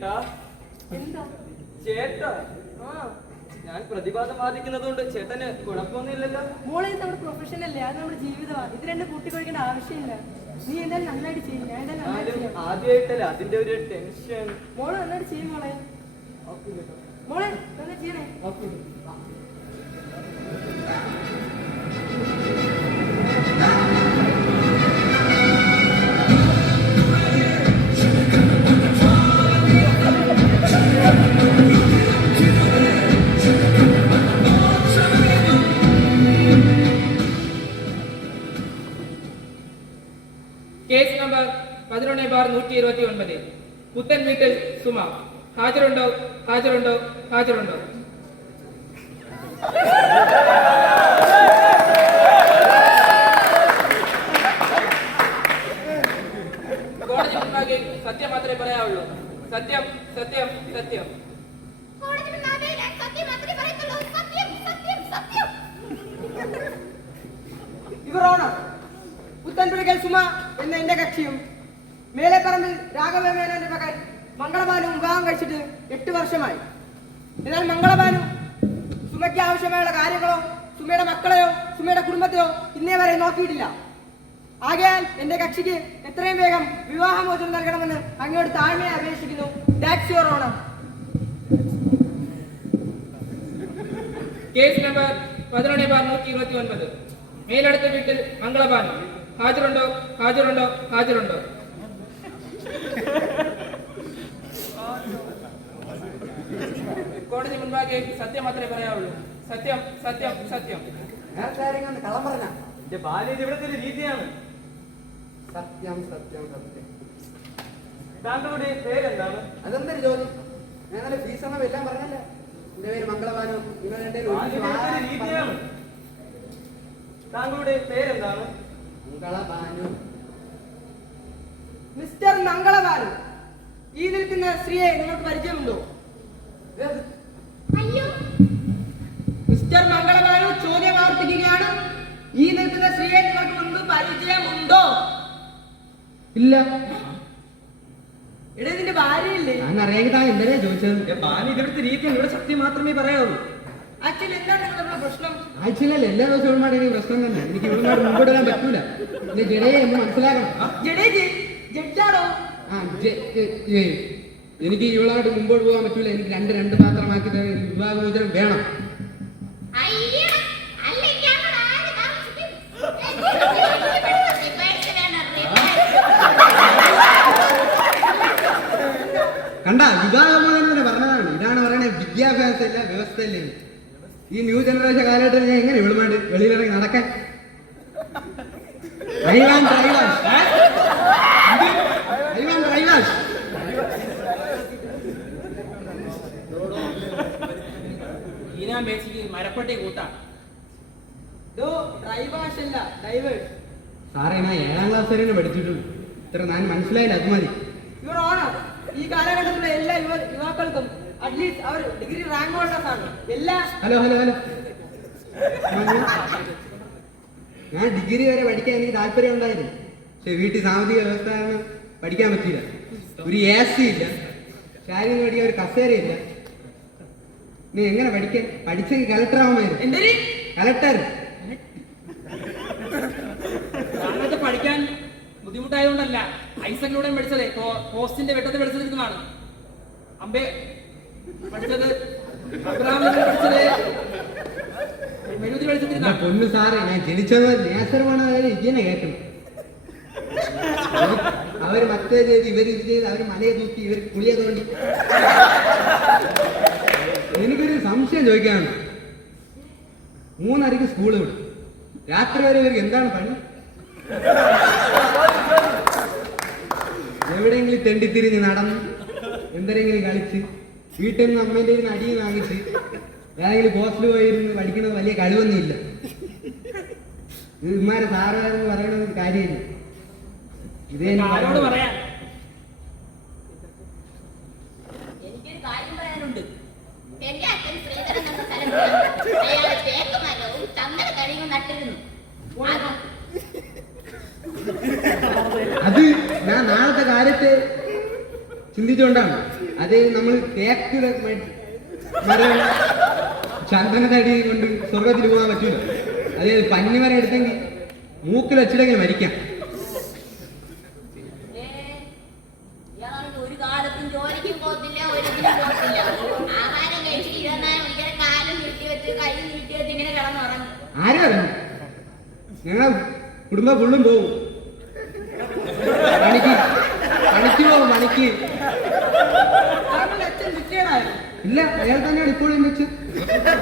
ചേട്ടാ ചേട്ടാ ഞാൻ പ്രതിഭാസം വാദിക്കുന്നതുകൊണ്ട് ചേട്ടന് കുഴപ്പമൊന്നുമില്ലല്ലോ. മോളെ ഇത് നമ്മുടെ പ്രൊഫഷൻ അല്ലേ, അത് നമ്മുടെ ജീവിതമാണ്. ഇത് രണ്ട് കൂട്ടിക്കൊഴിക്കേണ്ട ആവശ്യമില്ല. നീ എന്തായാലും നന്നായിട്ട് ചെയ്യും. ഞാൻ എന്തായാലും നന്നായിട്ട് ചെയ്യാം. ആദ്യമായിട്ടല്ല, അതിന്റെ ഒരു ടെൻഷൻ. മോള് നന്നായിട്ട് ചെയ്യും മോളെ. മോളെ നന്നായിട്ട് ചെയ്യണേ. കേസ് നമ്പർ 11/129 പുത്തൻ വീട്ടിൽ സുമ. ഹാജരുണ്ടോ? ഹാജരുണ്ടോ? ഹാജരുണ്ടോ? കോടതി മുൻപാകെ സത്യം മാത്രമേ പറയാവുള്ളൂ. സത്യം, സത്യം, സത്യം. യുവർ ഓണർ, പുത്തൻപുഴയ്ക്കൽ സുമ എന്ന എന്റെ കക്ഷിയും മേലെപ്പറമ്പിൽ രാഘവമേനോന്റെ മകൻ മംഗളഭാനുവും വിവാഹം കഴിച്ചിട്ട് 8 വർഷമായി. എന്നാൽ മംഗളഭാനു സുമയ്ക്ക് ആവശ്യമായുള്ള കാര്യങ്ങളോ സുമയുടെ മക്കളെയോ സുമയുടെ കുടുംബത്തെയോ ഇന്നേ വരെ നോക്കിയിട്ടില്ല. ആകയാൽ എന്റെ കക്ഷിക്ക് എത്രയും വേഗം വിവാഹമോചനം നൽകണമെന്ന് അങ്ങോട്ട് താഴ്മയെ അപേക്ഷിക്കുന്നു. That's your honour. Case number 11/129 മേലടുത്ത വീട്ടിൽ മംഗളഭാനു. ഹാജരുണ്ടോ? ഹാജരുണ്ടോ? ഹാജരുണ്ടോ? കോടതി മുൻപാകെ സത്യം മാത്രമേ പറയാവുള്ളൂ. സത്യം, സത്യം, സത്യം. കള്ളം പറഞ്ഞ എന്റെ ബാല്യം ഇവിടുത്തെ ഒരു രീതിയാണ്. സത്യം സത്യം സത്യം. താങ്കളുടെ പേരെന്താണ്? അതെന്തൊരു ചോദ്യം? ഞാൻ ഫീസ് എന്ന എല്ലാം പറഞ്ഞല്ല. എന്റെ പേര് മംഗളഭാനു. രീതിയാണ്. താങ്കളുടെ പേരെന്താണ്? മംഗളഭാനു. മിസ്റ്റർ മംഗളഭാനു, ഈ നിൽക്കുന്ന സ്ത്രീയെ നിങ്ങൾക്ക് പരിചയമുണ്ടോ? മിസ്റ്റർ മംഗളഭാനു ചോദ്യം ആവർത്തിക്കുകയാണ്. ഈ നിൽക്കുന്ന സ്ത്രീയെ നിങ്ങൾക്ക് മുൻപ് പരിചയമുണ്ടോ? ഇല്ല. എടാ നിന്റെ ഭാര്യയില്ലേ? ഞാൻ അറിയാമെങ്കിൽ താൻ എന്തിനാ ചോദിച്ചത്? ബാല്യം ഇവിടുത്തെ രീതിയാണ്. ഇവിടെ സത്യം മാത്രമേ പറയാവൂ. ആക്ച്വലി എന്താണ് നിങ്ങളുടെ പ്രശ്നം? ആഴ്ചയിലല്ല, എല്ലാ ദിവസവും ഇവിടുമായിട്ട് എനിക്ക് പ്രശ്നം തന്നെ. എനിക്ക് ഇവിടുമായിട്ട് മുമ്പോട്ട് വരാൻ പറ്റൂല. എന്റെ ജഡയെ എന്ന് മനസ്സിലാക്കണം. ജഡ്ജാണോ? എനിക്ക് ഇവളായിട്ട് മുമ്പോട്ട് പോകാൻ പറ്റൂല. എനിക്ക് രണ്ട് പാത്രമാക്കി തരാൻ എനിക്ക് വിവാഹമോചനം വേണം. കണ്ട, വിവാഹമോചനം തന്നെ പറഞ്ഞതാണ്. ഇതാണ് പറയണേ വിദ്യാഭ്യാസം ഇല്ല, വ്യവസ്ഥ ഇല്ലേ. ഈ ന്യൂ ജനറേഷൻ കാലഘട്ടത്തിൽ ഞാൻ എങ്ങനെ ഇവളുമായിട്ട് വെളിയിലിറങ്ങി നടക്കാൻ? മരപ്പട്ടി കൂട്ടാണ് സാറേ, ഞാൻ 7ാം ക്ലാസ് വരെ പഠിച്ചിട്ടുള്ളൂ. ഇത്ര ഞാൻ മനസ്സിലായില്ല, അത് മതി. യുവർ ഓണർ, ഈ കാലഘട്ടത്തിലെ എല്ലാ യുവാക്കൾക്കും അറ്റ്ലീസ്റ്റ് അവർ ഡിഗ്രി റാങ്ക് ഹോൾഡേഴ്സ് ആണ്. ഹലോ ഞാൻ ഡിഗ്രി വരെ പഠിക്കാൻ എനിക്ക് താല്പര്യം ഉണ്ടായിരുന്നു. പക്ഷെ വീട്ടിൽ സാമ്പത്തിക വ്യവസ്ഥ കാരണം പഠിക്കാൻ പറ്റിയില്ല. ഒരു AC ഇല്ല, ശാരീരിക പഠിക്കാൻ ഒരു കസേരയില്ല. നീ എങ്ങനെ പഠിക്കാൻ? പഠിച്ചെങ്കിൽ കളക്ടർ ആവുമായിരുന്നു. കളക്ടർ പഠിക്കാൻ ബുദ്ധിമുട്ടായതുകൊണ്ടല്ല, ഐസക്കിലൂടെ പഠിച്ചത്. പോസ്റ്റിന്റെ വെട്ടത്തിൽ പഠിച്ചതാണ്. അമ്പേ പഠിച്ചത്, പൊന്നു സാറേ, ഞാൻ ജനിച്ചത് നേസരമാണ്. ഇങ്ങനെ കേൾക്കണം. അവര് മറ്റേ ചെയ്ത് ഇവര് ഇത് ചെയ്ത് അവര് മലയെ തൂക്കി ഇവർ പുളിയെ തോണ്ടി. എനിക്കൊരു സംശയം ചോദിക്കാനുണ്ട്. 3:30 സ്കൂള് വിടും, രാത്രി വരെ ഇവർക്ക് എന്താണ് പണി? എവിടെയെങ്കിലും തെണ്ടിത്തിരിഞ്ഞ് നടന്ന് എന്തെങ്കിലും കളിച്ച് വീട്ടിൽ നിന്ന് അമ്മേൻ്റെ അടി വാങ്ങിച്ച് ഏതെങ്കിലും ഹോസ്റ്റലിൽ പോയിരുന്ന് പഠിക്കുന്നത് വലിയ കഴിവൊന്നുമില്ല. ഇമാരെ സാറുകാരെന്ന് പറയണത് കാര്യമില്ല. ഇതേ പറയാൻ എനിക്കൊരു കാര്യം പറയാനുണ്ട്. എന്റെ അച്ഛൻ ശ്രീധരൻ എന്ന സ്ഥലം തേക്കുമരവും ചന്ദന കഴിയും നട്ടിരുന്നു. അത് ഞാൻ നാളത്തെ കാര്യത്തെ ചിന്തിച്ചുകൊണ്ടാണ്. അത് നമ്മൾ തേക്ക് മരം ചന്ദനത്തടി കൊണ്ട് സ്വർഗത്തിൽ പോകാൻ പറ്റൂല. അതായത് പന്നിമരം എടുത്തെങ്കിൽ മൂക്കിൽ വെച്ചിട്ടെങ്കിലും മരിക്കാം. ഇയാളാണെങ്കിൽ ഒരു കാലത്തും ജോലിക്കും പോകത്തില്ല, ഒരിക്കലും പോകത്തില്ല. ആഹാരം കഴിച്ചിട്ട് 24 മണിക്കൂർ കാലും നീട്ടി വെച്ച് കൈയും നീട്ടി വെച്ച് ഇങ്ങനെ കിടന്നുറങ്ങും. ആരും അറിഞ്ഞു ഞങ്ങളെ കുടുംബം ഫുള്ളും പോവും. പണിക്ക് പോവും, പണിക്ക്. താങ്കളുടെ അച്ഛൻ റിട്ടയർഡായിരുന്നു. ഇല്ല, അയാൾ തന്നെയാണ് ഇപ്പോഴും വെച്ച്.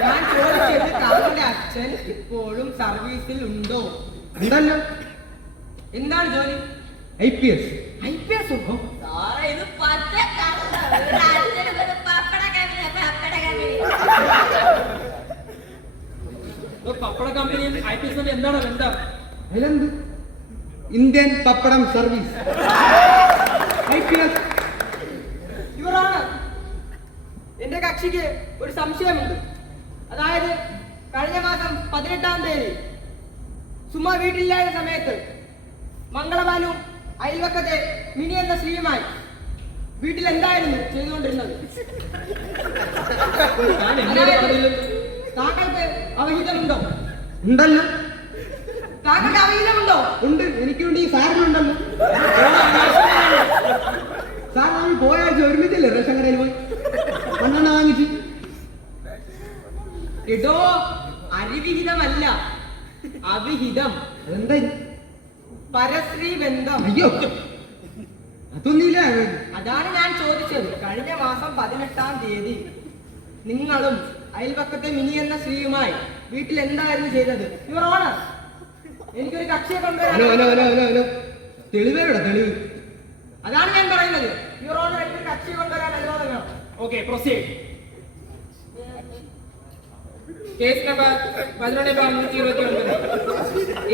ഞാൻ ചോദിച്ചത് താങ്കളുടെ അച്ഛൻ ഇപ്പോഴും സർവീസിൽ ഉണ്ടോ? ഉണ്ടല്ലോ. എന്താണ് ജോലി? IPS. IPS ഉണ്ടോ? സാറേ, ഇത് പച്ച കള്ള. ഒരു അച്ഛനും ഒരു പപ്പട കമ്പനി. പപ്പട കമ്പനിയും IPS എന്താണ് ബന്ധം? അതിലെന്ത്? ഇന്ത്യൻ പപ്പടം സർവീസ്. IPS. ഇവരാണ് എന്റെ കക്ഷിക്ക് ഒരു സംശയമുണ്ട്. അതായത് കഴിഞ്ഞ മാസം 18-ാം തീയതി സുമ വീട്ടിലില്ലായ സമയത്ത് മംഗളവാനും അയൽവക്കത്തെ മിനി എന്ന സ്ത്രീയുമായി വീട്ടിൽ എന്തായിരുന്നു ചെയ്തുകൊണ്ടിരുന്നത്? താങ്കൾക്ക് അവഹിതമുണ്ടോ? ഉണ്ടല്ലോ. താങ്കൾക്ക് അവഹിതമുണ്ടോ? ഉണ്ട്, എനിക്കുണ്ട്. ഈ സാറിനുണ്ടല്ലോ. സാർ നമ്മൾ പോയ ആഴ്ച ഒരുമിച്ചല്ലേ റേഷൻ കടയിൽ പോയി മണ്ണെണ്ണ വാങ്ങിച്ചു. എടോ, അരിവിഹിതമല്ല, അവിഹിതം. അതെന്താ? പരസ്ത്രീ ബന്ധം. അയ്യോ, അതൊന്നുമില്ല. അതാണ് ഞാൻ ചോദിച്ചത്. കഴിഞ്ഞ മാസം 18-ാം തീയതി നിങ്ങളും അയൽപക്കത്തെ മിനി എന്ന സ്ത്രീയുമായി വീട്ടിൽ എന്തായിരുന്നു ചെയ്തത്? യുവർ ഓണർ, എനിക്കൊരു കക്ഷിയെ കൊണ്ടുവരാൻ. ഹലോ, തെളിവേടാ തെളിവ്. അതാണ് ഞാൻ പറയുന്നത്. യുവർ ഓണർ, എനിക്കൊരു കക്ഷിയെ കൊണ്ടുവരാൻ അനുവാദം വേണം. Okay, proceed. Case number 11/129.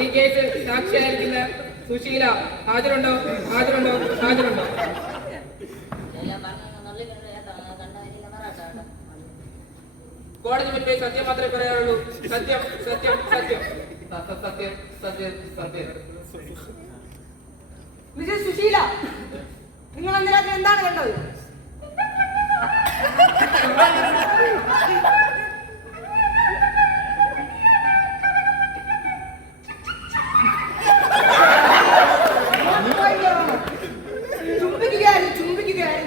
ഈ കേസിൽ സാക്ഷിയായിരിക്കുന്ന സുശീല ഹാജരുണ്ടോ? ഹാജരുണ്ടോ? ഹാജരുണ്ടോ? എല്ലാം പറഞ്ഞു കണ്ടായിരിക്കും മറാട്ടാ. കോടതി മുൻപേ സത്യം മാത്രമേ പറയാറുള്ളൂ. സത്യം, സത്യം, സത്യം. സത്യം, സത്യം, സത്യം. മിസ്റ്റർ സുശീല, നിങ്ങൾ അന്നേരത്തിൽ എന്താണ് കണ്ടത്?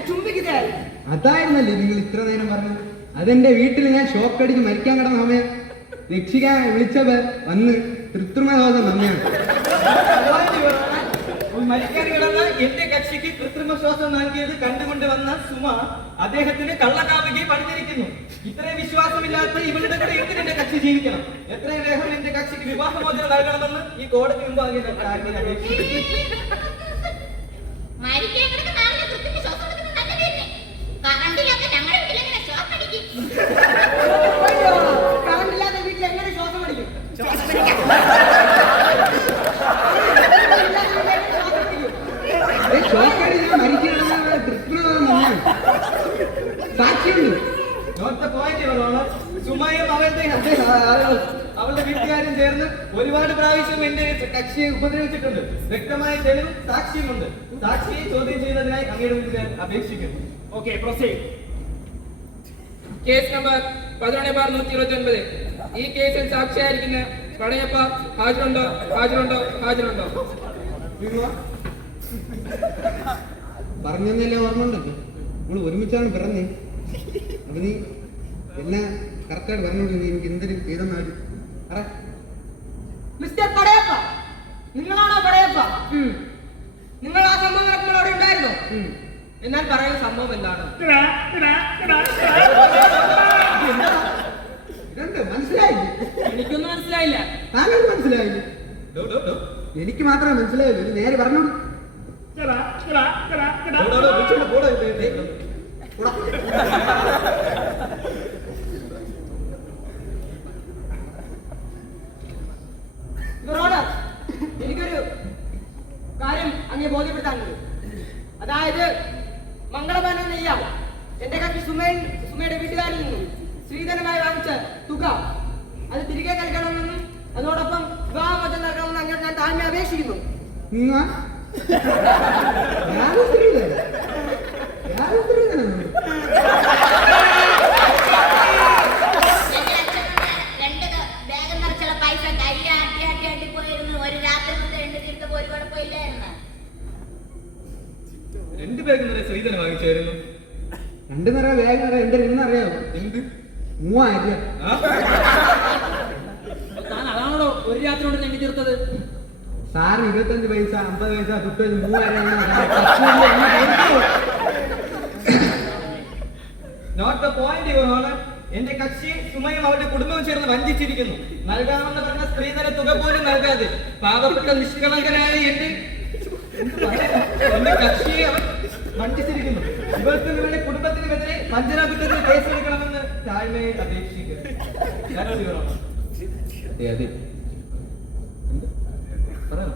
ചുംബിക്കുകയായിരുന്നു. അതായിരുന്നല്ലേ നിങ്ങൾ ഇത്ര നേരം പറഞ്ഞത്? അതെന്റെ വീട്ടിൽ ഞാൻ ഷോക്ക് അടിച്ച് മരിക്കാൻ കിടന്ന സമയം രക്ഷിക്കാൻ വിളിച്ചത് വന്ന് കൃത്രിമ ശ്വാസം തന്നെയാണ്. മരിക്കാൻ കിടന്ന എന്റെ കക്ഷിക്ക് കൃത്രിമ ശ്വാസം നൽകിയത് കണ്ടുകൊണ്ട് വന്ന സുമ അദ്ദേഹത്തിന് കള്ളക്കാവുകയെ പണിതിരിക്കുന്നു. ഇത്രയും വിശ്വാസമില്ലാത്ത ഇവരുടെ കൂടെ എന്തിനെ കക്ഷി ജീവിക്കണം? എത്രയും വേഗം എന്റെ കക്ഷിക്ക് വിവാഹമോചനം നൽകണമെന്ന് ഈ കോടതി മുമ്പാകെ മരിക്കാൻ കിടക്കുന്ന ആളിനെ കൃത്യമായി ശ്വാസം കൊടുക്കുന്നത് നല്ലതല്ലേ? കറണ്ടില്ലാത്ത ഞങ്ങളുടെ വീട്ടിലെങ്ങനെ ശ്വാസം അടിക്കും? കറണ്ടില്ലാത്ത വീട്ടിൽ എങ്ങനെ ശ്വാസം അടിക്കും? ഷോക്ക് അടിച്ച് മരിക്കാൻ കൃത്രിമ തന്നെയാണ്. സാക്ഷിയുണ്ട്. സുമയും അവളുടെ വീട്ടുകാരും ചേർന്ന് ഒരുപാട് പ്രാവശ്യം എന്റെ കക്ഷിയെ ഉപദ്രവിച്ചിട്ടുണ്ട്. വ്യക്തമായ തെളിവും സാക്ഷിയുമുണ്ട്. സാക്ഷിയെ ചോദ്യം ചെയ്യുന്നതിനായി അങ്ങയുടെ മുന്നിൽ ഞാൻ അപേക്ഷിക്കുന്നു. Okay, proceed. Case number 11/129. ഈ കേസിൽ സാക്ഷിയായിരിക്കുന്ന പടയപ്പ ഹാജരുണ്ടോ? ഹാജരുണ്ടോ? ഹാജരുണ്ടോ? പറഞ്ഞെന്നല്ലേ ഓർമ്മ ഉണ്ടല്ലോ. നമ്മൾ ഒരുമിച്ചാണ് പിറന്നേ. അപ്പൊ നീ എന്നെ കറക്റ്റായിട്ട് പറഞ്ഞോളൂ. നീ എനിക്ക് എന്തൊരു ചെയ്തെന്നാലും പറ. മിസ്റ്റർ പടയപ്പ, നിങ്ങളാണോ പടയപ്പ? നിങ്ങൾ ആ സംഭവം നടക്കുമ്പോൾ അവിടെ ഉണ്ടായിരുന്നോ? എന്നാൽ പറയുന്ന സംഭവം എന്താണ്? ഇതുണ്ട്, മനസ്സിലായില്ല. എനിക്കൊന്നും മനസ്സിലായില്ല. താങ്കൾക്ക് മനസ്സിലായില്ല. എനിക്ക് മാത്രമേ മനസ്സിലായുള്ളൂ. ഇത് നേരെ പറഞ്ഞോളൂ. എനിക്കൊരു കാര്യം അങ്ങേ ബോധ്യപ്പെടുത്താനുണ്ട്. അതായത് മംഗളബാനം നെയ്യാം എന്റെ കക്ഷി സുമയുടെ വീട്ടുകാരിൽ നിന്നും സ്ത്രീധനമായി വാങ്ങിച്ച തുക അത് തിരികെ നൽകണമെന്നും അതോടൊപ്പം വിവാഹമോചനം നൽകണമെന്ന് അങ്ങനെ ഞാൻ താഴ്മ അപേക്ഷിക്കുന്നു. യാതൊരു 2 ബാഗ് നിറയെ സ്ത്രീധനം വാങ്ങിച്ചായിരുന്നു. 2 നിറ ബാഗ് നിറ എന്റെ ഇന്നറിയാമോ? എന്ത്? 3000 രൂപ. ആ? താൻ അതാണോ ഒരു രാത്രി കൊണ്ട് എണ്ണി തീർത്തത്? സാറിന് 25 പൈസ 50 പൈസ തുട്ട് 3000 note the point your honour. എന്റെ കക്ഷി സുമയും അവരുടെ കുടുംബവും ചേർന്ന് വഞ്ചിച്ചിരിക്കുന്നു. നൽകാമെന്ന് പറഞ്ഞ സ്ത്രീധന തുക പോലും നൽകാതെ പാവപ്പെട്ട നിഷ്കളങ്കനായ എന്റെ കക്ഷിയെ അവർ വഞ്ചിച്ചിരിക്കുന്നു. ഇവർക്ക് ഇവരുടെ കുടുംബത്തിനുമെതിരെ വഞ്ചനാകുറ്റത്തിന് കേസെടുക്കണമെന്ന് താഴ്മയെ അപേക്ഷിക്കുന്നു. That's your honor. അതെ എന്ത്? പറയണോ?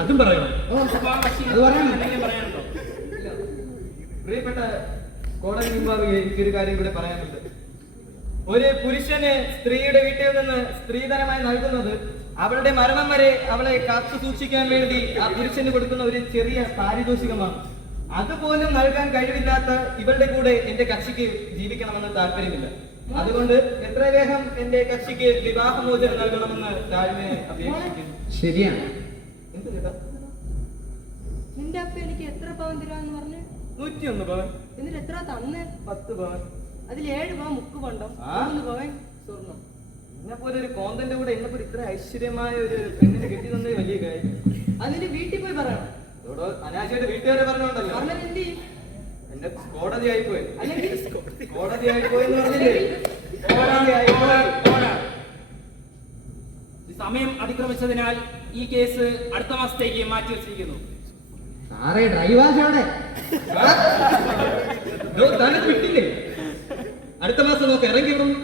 അതും പറയണം. അത് പറയണം. പറയാനുണ്ടോ? ഇല്ല. പ്രിയപ്പെട്ട കോടതി മുമ്പാകെ എനിക്കൊരു കാര്യം കൂടെ പറയാനുണ്ട്. ഒരു പുരുഷന് സ്ത്രീയുടെ വീട്ടിൽ നിന്ന് സ്ത്രീധനമായി നൽകുന്നത് അവളുടെ മരണം വരെ അവളെ കാത്തു സൂക്ഷിക്കാൻ വേണ്ടി ആ പുരുഷന് കൊടുക്കുന്ന ഒരു ചെറിയ പാരിതോഷികമാണ്. അതുപോലും നൽകാൻ കഴിവില്ലാത്ത ഇവളുടെ കൂടെ എന്റെ കക്ഷിക്ക് ജീവിക്കണമെന്ന് താല്പര്യമില്ല. അതുകൊണ്ട് എത്ര വേഗം എന്റെ കക്ഷിക്ക് വിവാഹമോചനം നൽകണമെന്ന് താഴ്മയെ അപേക്ഷിക്കുന്നു. ശരിയാണ്. എന്ത് കേട്ടോ? നിന്റെ അപ്പ എനിക്ക് എത്ര പവൻ തരാന്ന് പറഞ്ഞു? 101 പവൻ. എന്നിട്ട് എത്ര തന്ന്? 10 പവൻ. അതിൽ 7 പവൻ മുക്ക് കൊണ്ടോ? ആ? 3 പവൻ സ്വർണം. എന്നെ പോലെ ഒരു കോന്തന്റെ കൂടെ എന്നെ പോലെ ഇത്ര ഐശ്വര്യമായ ഒരു പെണ്ണിനെ കെട്ടി തന്നത് വലിയ കാര്യം. അതിന് വീട്ടിൽ പോയി പറയണം. ഇതോടെ അനാശയായിട്ട് വീട്ടുകാരെ പറഞ്ഞോണ്ടല്ലോ. പറഞ്ഞത് എന്ത് ചെയ്യും? എന്റെ കോടതിയായി പോയി. അല്ലെങ്കിൽ കോടതിയായി പോയെന്ന് പറഞ്ഞില്ലേ? കോടതിയായി പോയി. സമയം അതിക്രമിച്ചതിനാൽ ഈ കേസ് അടുത്ത മാസത്തേക്ക് മാറ്റി വെച്ചിരിക്കുന്നു. സാറേ ഡ്രൈവാഷ് അവിടെ. തനക്ക് വിട്ടില്ലേ? അടുത്ത മാസം നോക്ക് ഇറങ്ങി വിടുന്നു.